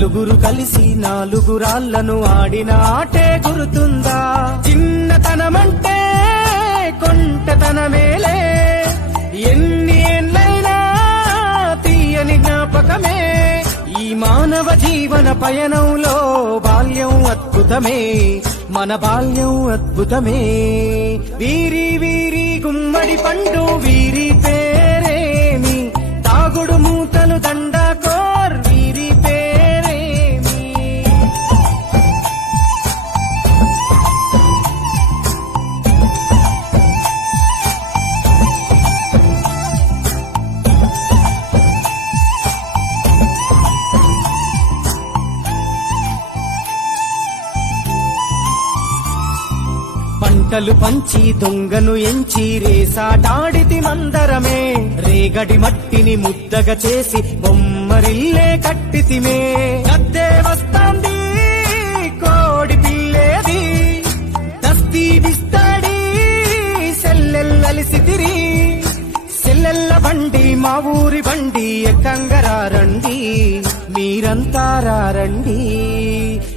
నలుగురు కలిసి నాలుగు రాళ్లను ఆడిన ఆటే గుర్తుందా? చిన్నతనమంటే కొంటతనమేలే, ఎన్ని ఏళ్ళైనా తీయని జ్ఞాపకమే. ఈ మానవ జీవన పయనంలో బాల్యం అద్భుతమే, మన బాల్యం అద్భుతమే. వీరి వీరి గుమ్మడి పండు వీరి పేరేమి, తాగుడు మూతలు దండాకోర్ వీరి పేరేమి. పంటలు పంచి దొంగను ఎంచి రేసాటాడితి మందరమే, రేగడి మట్టిని ముద్దగా చేసి బొమ్మరిల్లే కట్టితిమే. గద్దే వస్తాంది కోడి పిల్లేది, దస్తీ బిస్తాడి సెల్లెల్లలిసితిరి. సెల్లెల్ల బండి మా ఊరి బండి ఎక్కంగరారండి, మీరంతా రారండి.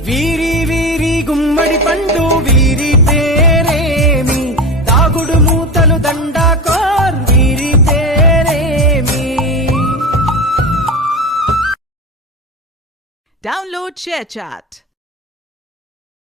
వీరి వీరి గుమ్మడి పండు వీరి పేరేమి, తాగుడు మూతలు దండాకోర్ వీరి పేరేమి. Download ShareChat.